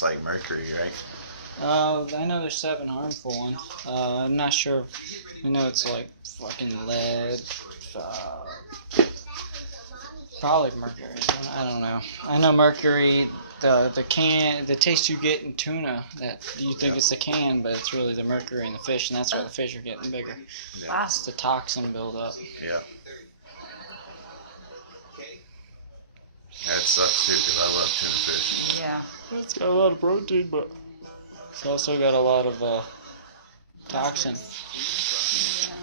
one's like mercury, right? I know there's 7 harmful ones. I'm not sure. I know it's like fucking lead. Probably mercury. I don't know. I know mercury. The taste you get in tuna that you think it's the can, but it's really the mercury in the fish, and that's why the fish are getting bigger. Yeah. It's the toxin buildup. Yeah. That sucks too, because I love tuna fish. Yeah. It's got a lot of protein, but it's also got a lot of toxin.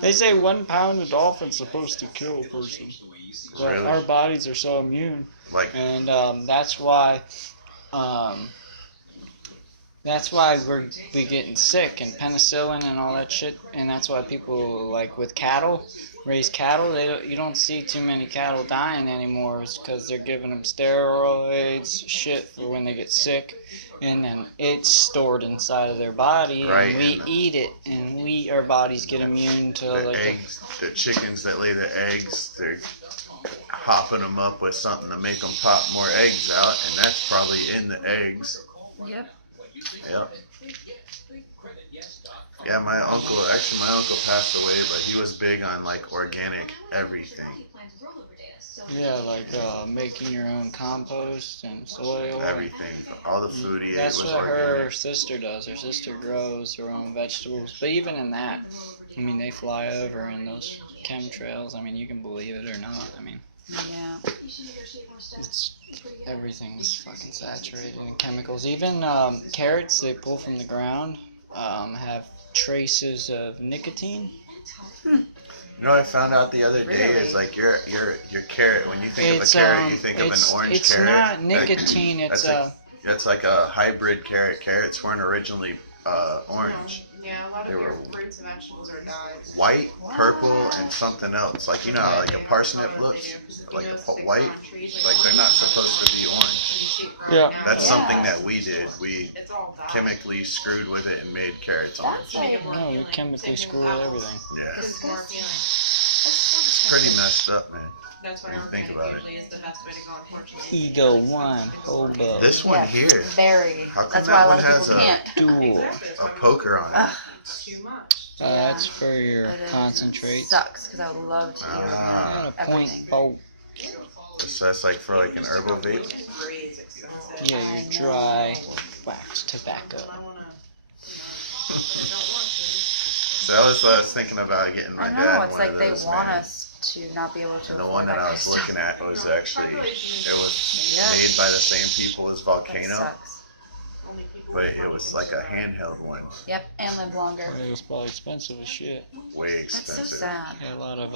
They say 1 pound of dolphin's supposed to kill a person. But Really? our bodies are so immune, and that's why we getting sick, and penicillin and all that shit, and that's why people like with cattle, raise cattle. You don't see too many cattle dying anymore, is because they're giving them steroids, shit for when they get sick, and then it's stored inside of their body, Right, and we eat it, and our bodies get immune to the like eggs, the chickens that lay the eggs, they're hopping them up with something to make them pop more eggs out, and that's probably in the eggs. Yep. Yep. Yeah, my uncle passed away, but he was big on like organic everything. Yeah, like making your own compost and soil. Everything, all the food he ate That's was what organic. her sister does. Her sister grows her own vegetables. But even in that, I mean, they fly over in those chemtrails. I mean, you can believe it or not. I mean, Yeah. everything's fucking saturated in chemicals. Even carrots they pull from the ground have traces of nicotine. You know what I found out the other day is like your carrot. When you think of a carrot, you think of an orange it's carrot. It's not nicotine. That's like a hybrid carrot. Carrots weren't originally orange. Yeah, a lot of your fruits and vegetables are dyed. White, purple, and something else. Like, you know how like a parsnip looks? Like a white? Like they're not supposed to be orange. Yeah. That's something that we did. We chemically screwed with it and made carrots orange. No, we chemically screw with everything. Yeah. It's more appealing. It's pretty messed up, man. That's why When you think organic about it. usually is the best way to go, unfortunately. Ego 1, Hobo. This one here, Very. how come That's why that a lot one of has people can't. Dual. a poker on it? Too much. That's for your It is. concentrate. Sucks because I would love to. Ah, Got a point Everything. four. so that's like for like an herbal vape? Breeze expensive. Yeah, I your dry know. wax tobacco. I wanna, I don't want to. So I was thinking about getting my I dad know. It's one like of they those, want man. us to not be able to. And the afford one that I kind was of stuff. looking at was actually, it was Yeah. made by the same people as That Volcano, sucks. Only people but who it want was to like a consume. handheld one. Yep, and live longer. It was probably expensive as shit. Way That's so expensive. sad. Yeah, a lot of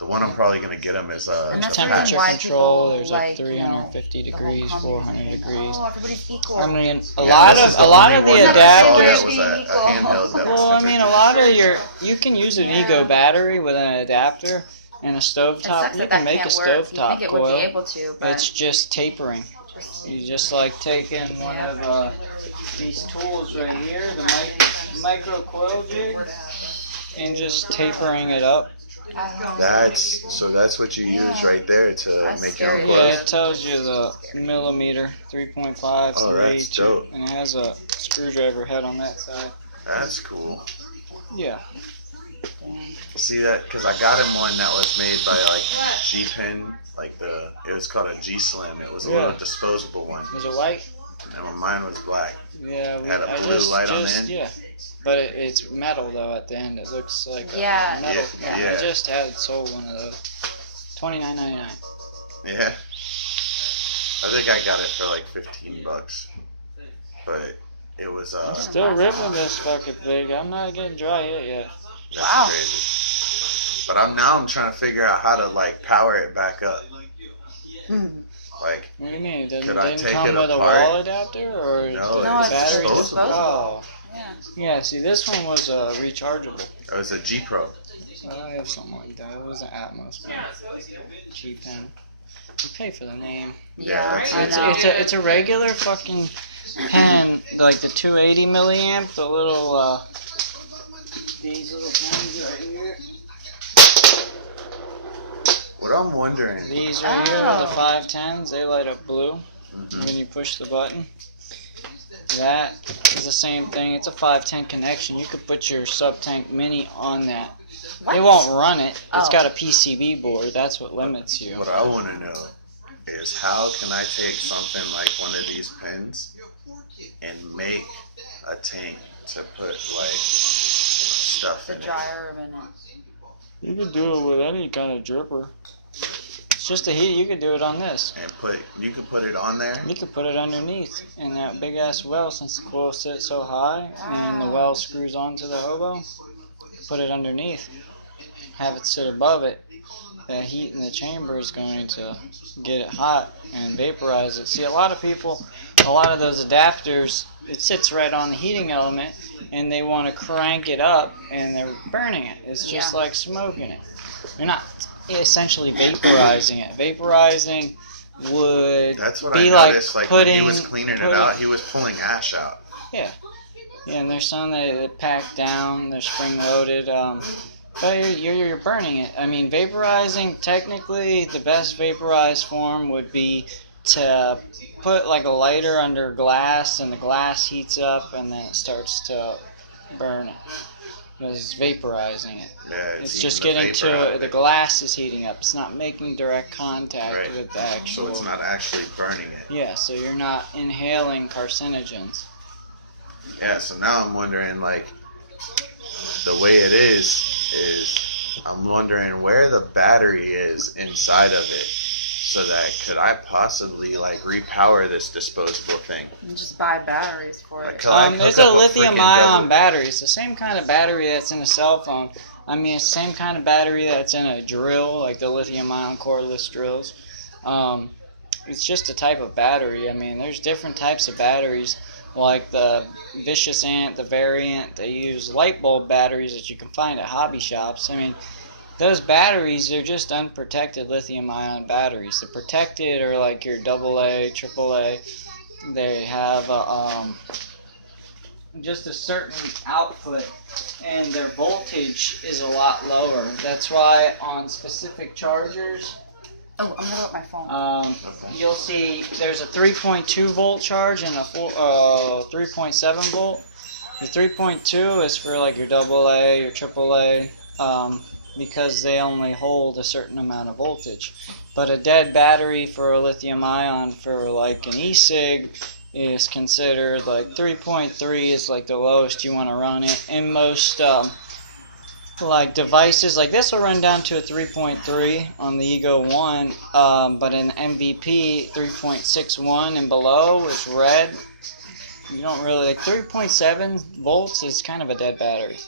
The one I'm probably gonna get him is And that's a the pack. reason temperature why control. people There's like like, you know, 350 the whole degrees, communist 400 thing. degrees. Oh, everybody's equal. I mean, Yeah, this is a lot of only the one that I saw adapters. that was a handheld that was Well, I mean, a lot of you can use an Yeah. Ego battery with an adapter and a It stovetop. sucks You that can that make a can't work. You stovetop think it would be coil. able to, but It's just tapering. You just like taking one Yeah. of these tools right here, the micro coil jig, and just tapering it up. That's what you use right there to That's make your scary. own Yeah, gloves. it tells you the millimeter, 3.5, Oh, 3, that's 2, dope. and it has a screwdriver head on that side. That's cool. Yeah. See that? Because I got him one that was made by like G-Pen, like it was called a G-Slim. It was a little Yeah. disposable one. Was it white? And mine was black. Yeah, Had a I blue light on the end? yeah. But it's metal though at the end. It looks like Yeah, metal. yeah. I just had sold one of those. $29.99. Yeah. I think I got it for like $15. But it was I'm still ripping this fucking thing. I'm not getting dry yet. that's Wow. crazy. But I'm trying to figure out how to like power it back up. Like, What do you mean? It doesn't, Could I didn't take come it with a apart? wall adapter or No, the it's battery? disposable. Oh, Yeah. yeah. See, this one was rechargeable. it was a G Pro. I have something like that. It was an Atmos pen. Cheap pen. You pay for the name. Yeah, that's I it. know. It's a regular fucking pen, like the 280 milliamp, the little these little pens right here. What I'm wondering. These right here are the Oh. 510s. They light up blue Mhm. when you push the button. That is the same thing. It's a 510 connection. You could put your sub-tank mini on that. What? It won't run it. It's Oh. got a PCB board. That's what limits you. What I want to know is how can I take something like one of these pins and make a tank to put like stuff The in dry herb in it. You could do it with any kind of dripper. It's just a heat. You could do it on this. and you could put it on there. You could put it underneath in that big ass well, since the coil sits so high and the well screws onto the hobo. Put it underneath. Have it sit above it. That heat in the chamber is going to get it hot and vaporize it. See, a lot of people, a lot of those adapters, it sits right on the heating element, and they want to crank it up, and they're burning it. It's just Yeah. like smoking it. You're not essentially vaporizing it. Vaporizing would That's what be I noticed. Like when putting, he was cleaning it out, he was pulling ash out. Yeah, and there's some that pack down, they're spring loaded, but you're burning it. I mean, vaporizing, technically, the best vaporized form would be to put like a lighter under glass, and the glass heats up, and then it starts to burn it. Because it's vaporizing it. Yeah, It's heating just the getting vapor out to of the it. glass is heating up. It's not making direct contact Right. with the actual. So it's not actually burning it. Yeah, so you're not inhaling carcinogens. Yeah, so now I'm wondering, like, the way it is I'm wondering where the battery is inside of it, so that could I possibly, like, repower this disposable thing? And just buy batteries for it. Could I There's hook a up lithium freaking ion double- battery. It's the same kind of battery that's in a cell phone. I mean, it's the same kind of battery that's in a drill, like the lithium ion cordless drills. It's just a type of battery. I mean, there's different types of batteries, like the Vicious Ant, the Variant. They use light bulb batteries that you can find at hobby shops. I mean, those batteries, they're just unprotected lithium ion batteries. The protected are like your AA, AAA. They have just a certain output, and their voltage is a lot lower. That's why on specific chargers, Oh, I'm gonna look at my phone. you'll see there's a 3.2 volt charge and a 3.7 volt. The 3.2 is for like your AA, your AAA, because they only hold a certain amount of voltage. But a dead battery for a lithium ion for like an e-cig is considered like 3.3 is like the lowest you want to run it. And most like devices like this will run down to a 3.3 on the Ego 1, but an MVP 3.61 and below is red. You don't really like 3.7 volts is kind of a dead battery.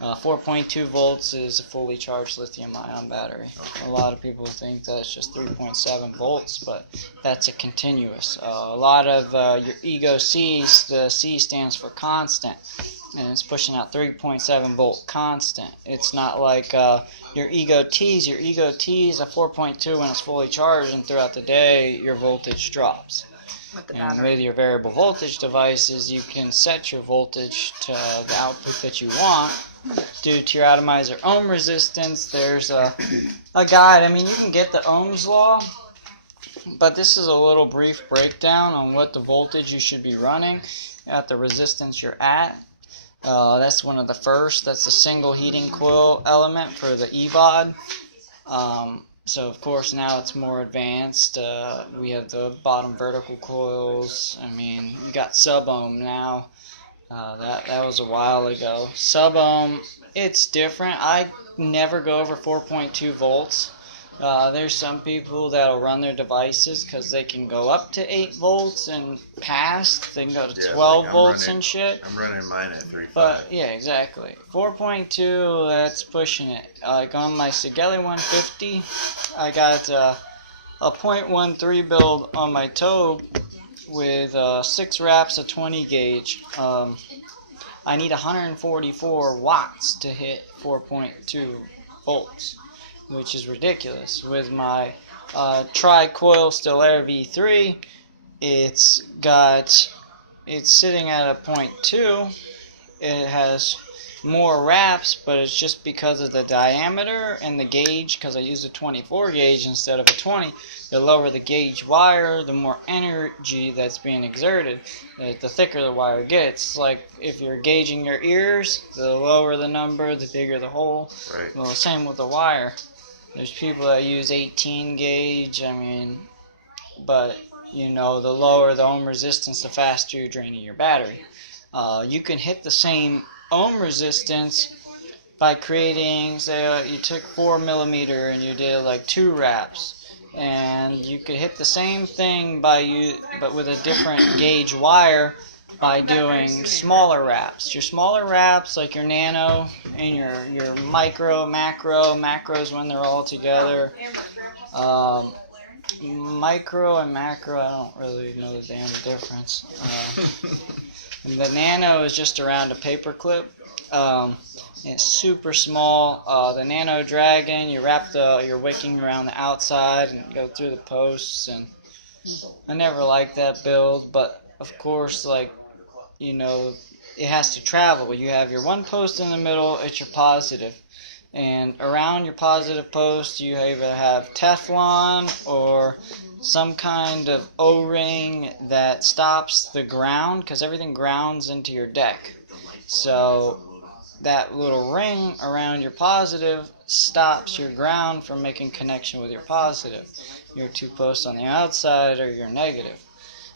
4.2 volts is a fully charged lithium ion battery. A lot of people think that it's just 3.7 volts, but that's a continuous. A lot of your Ego C's, the C stands for constant, and it's pushing out 3.7 volt constant. It's not like your Ego T's. Your Ego T is a 4.2 when it's fully charged, and throughout the day your voltage drops. With the And battery. with your variable voltage devices, you can set your voltage to the output that you want. Due to your atomizer ohm resistance, there's a guide. I mean, you can get the Ohm's law, but this is a little brief breakdown on what the voltage you should be running at the resistance you're at. That's one of the first. That's a single heating coil element for the EVOD. So of course now it's more advanced. We have the bottom vertical coils. I mean, you got sub-ohm now. That was a while ago. Sub-ohm, it's different. I never go over 4.2 volts. There's some people that'll run their devices because they can go up to 8 volts and past. They can go to Yeah, 12 like volts and shit. I'm running mine at 3.5. But yeah, exactly. 4.2, that's pushing it. Like on my Cigz 150, I got a .13 build on my Tobe with 6 wraps of 20 gauge. I need 144 watts to hit 4.2 volts, which is ridiculous. With my tri-coil Stellaire V3, it's sitting at a .2. It has more wraps, but it's just because of the diameter and the gauge, because I use a 24 gauge instead of a 20. The lower the gauge wire, the more energy that's being exerted. The thicker the wire gets. Like if you're gauging your ears, the lower the number, the bigger the hole. Right. Well, same with the wire. There's people that use 18 gauge, but the lower the ohm resistance, the faster you're draining your battery. You can hit the same ohm resistance by creating, say, you took 4 millimeter and you did like 2 wraps, and you could hit the same thing but with a different gauge wire by doing smaller wraps. Your smaller wraps, like your nano and your micro, macros when they're all together. Micro and macro, I don't really know the damn difference. And the nano is just around a paper clip. It's super small. The Nano Dragon, you wrap your wicking around the outside and go through the posts. And I never liked that build, but of course, it has to travel. You have your one post in the middle, it's your positive. And around your positive post, you either have Teflon or some kind of O-ring that stops the ground, because everything grounds into your deck. So that little ring around your positive stops your ground from making connection with your positive. Your 2 posts on the outside are your negative.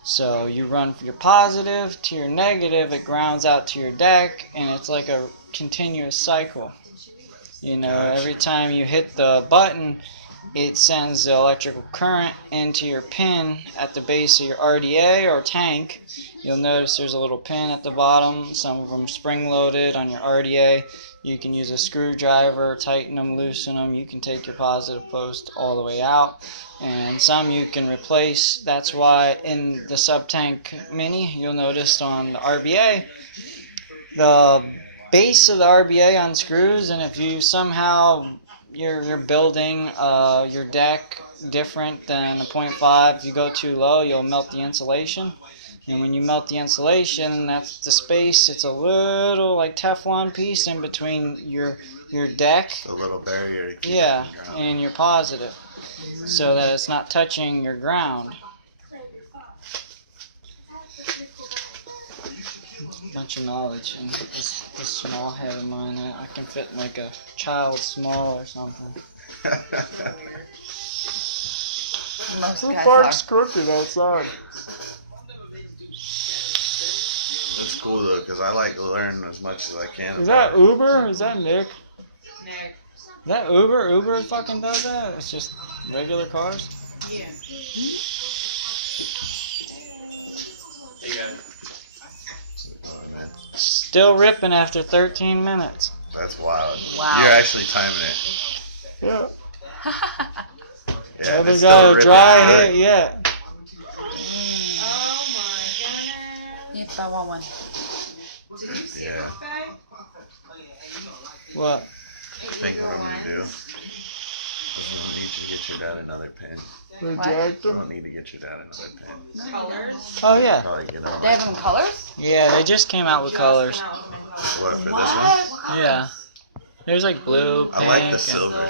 So you run from your positive to your negative, it grounds out to your deck, and it's like a continuous cycle. Every time you hit the button, it sends the electrical current into your pin at the base of your RDA or tank. You'll notice there's a little pin at the bottom, some of them spring-loaded on your RDA. You can use a screwdriver, tighten them, loosen them. You can take your positive post all the way out. And some you can replace. That's why in the sub-tank mini, you'll notice on the RBA, the base of the RBA unscrews, and if you somehow you're building your deck different than a 0.5, if you go too low, you'll melt the insulation. And when you melt the insulation, that's the space. It's a little like Teflon piece in between your deck. A little barrier. Yeah, and your positive, so that it's not touching your ground. Bunch of knowledge, and this small head of mine, I can fit in like a child small or something. Most The guys park's crooked outside. It's cool though, because I like to learn as much as I can. Is that Uber? Is that Nick? Nick. Is that Uber? Uber fucking does that? It's just regular cars? Yeah. Hey guys. Still ripping after 13 minutes. That's wild. Wow. You're actually timing it. Yeah. Yeah, Haven't it's got still a ripping dry good. hit yet. Oh my goodness. Need that one. Did you see Yeah. this bag? What? I think what I'm gonna do is I don't need to get your dad another pen. Projector? I don't need to get your dad another pen. Colors. Oh yeah. Probably get all They have them colors? Yeah, they just came out with colors. What for this one? Yeah. There's like blue, pink. I like the and- silver.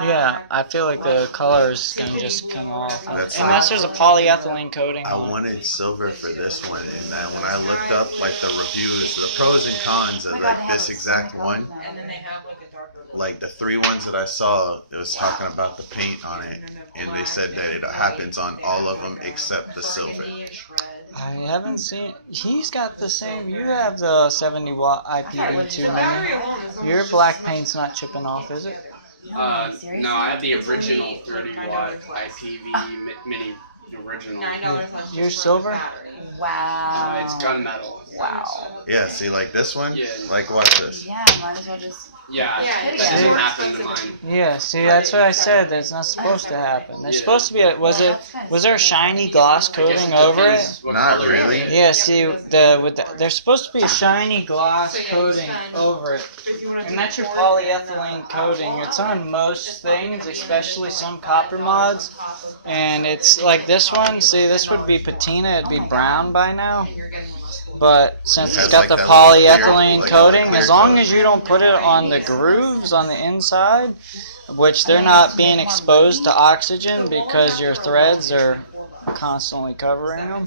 Yeah, I feel like the color is gonna just come off. That's Unless there's a polyethylene coating I on it. wanted silver for this one, and then when I looked up like the reviews, the pros and cons of like this exact one, And then they have like a darker. like the 3 ones that I saw, it was talking about the paint on it, and they said that it happens on all of them except the silver. I haven't seen. He's got the same. You have the 70 watt IPv2 mini. Your black paint's not chipping off, is it? No, I have the original 30 watt IPV mini original. $9 Your silver? Wow. It's gunmetal. Wow. Yeah, see, like this one, Yeah. like watch this. Yeah, might as well just. Yeah, Yeah, that it's doesn't more happen to expensive. mine. Yeah. See, that's what I said. That's not supposed to happen. There's Yeah. supposed to be a. Was there a shiny gloss coating over it? Depends what Not color really. it is. Yeah. See, there's supposed to be a shiny gloss coating over it. And that's your polyethylene coating. It's on most things, especially some copper mods. And it's like this one. See, this would be patina. It'd be brown by now. But since It it's has, got like, the that little clear- polyethylene like a coating, little clear as long coat. as you don't put it on the grooves on the inside, which they're not being exposed to oxygen because your threads are constantly covering them.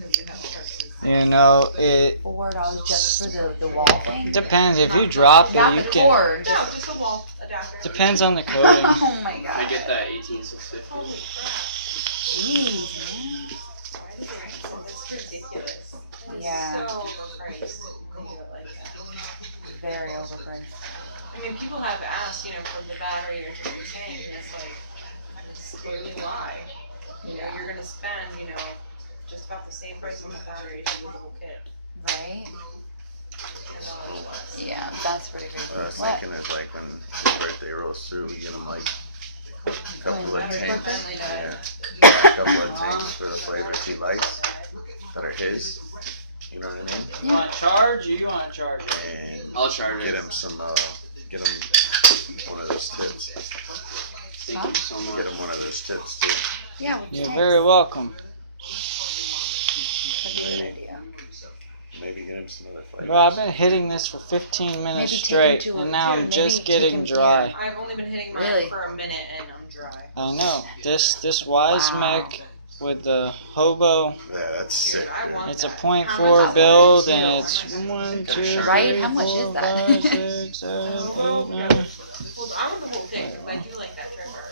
You know, it $4 just for the wall thing? depends. If you drop it, Not you the can. cord. No, just a wall adapter. Depends on the coating. Oh my I god. get that 18650. Jeez, That's ridiculous. man. Yeah, So overpriced. They do it like that. very overpriced. I mean, people have asked, for the battery or just the tank, and it's like, it's clearly why. You're gonna spend, just about the same price on the battery as you do the whole kit. Right? $10 less. Yeah, that's pretty What I was crazy. What? thinking is like when his birthday rolls through, we get him like a couple of tanks. Yeah. A couple of tanks for the flavors he likes that are his. You know what I mean? You want to charge or you want to charge it? And I'll charge it. get him some, get him one of those tips. Thank you so Get much. him one of those tips too. Yeah, what's You're next? very welcome. That'd be a good idea. Maybe get him some other flavors. Bro, I've been hitting this for 15 minutes Maybe take straight, him to a- and now I'm maybe just take getting him to- dry. I've only been hitting mine Really? for a minute and I'm dry. I know. This Wisemec with the Hobo, Yeah, that's sick. I want it's a that. .4 build, and it's 1, 2, Right? 3, How much is 4, that? 5, 6, 7, 8, 9. Well, I want the whole thing because I do like that trim bar.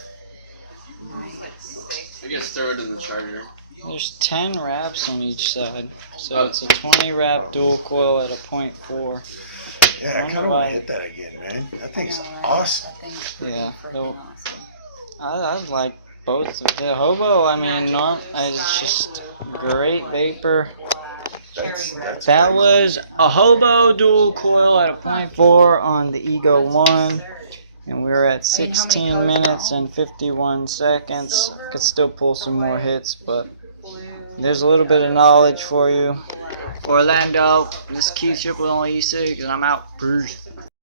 It's like sick. I guess throw it in the charger. There's 10 wraps on each side, so it's a 20 wrap dual coil at a .4. Yeah, I kind of want to hit that again, man. That thing's I know, right? awesome. That thing's pretty Yeah, freaking no. awesome. I like both. The Hobo, I mean, it's just great vapor. That's That crazy. was a Hobo dual coil at a .4 on the Ego 1, and we were at 16 minutes and 51 seconds. Could still pull some more hits, but there's a little bit of knowledge for you. Orlando, this is Cigz with only Cigz, and I'm out. Peace.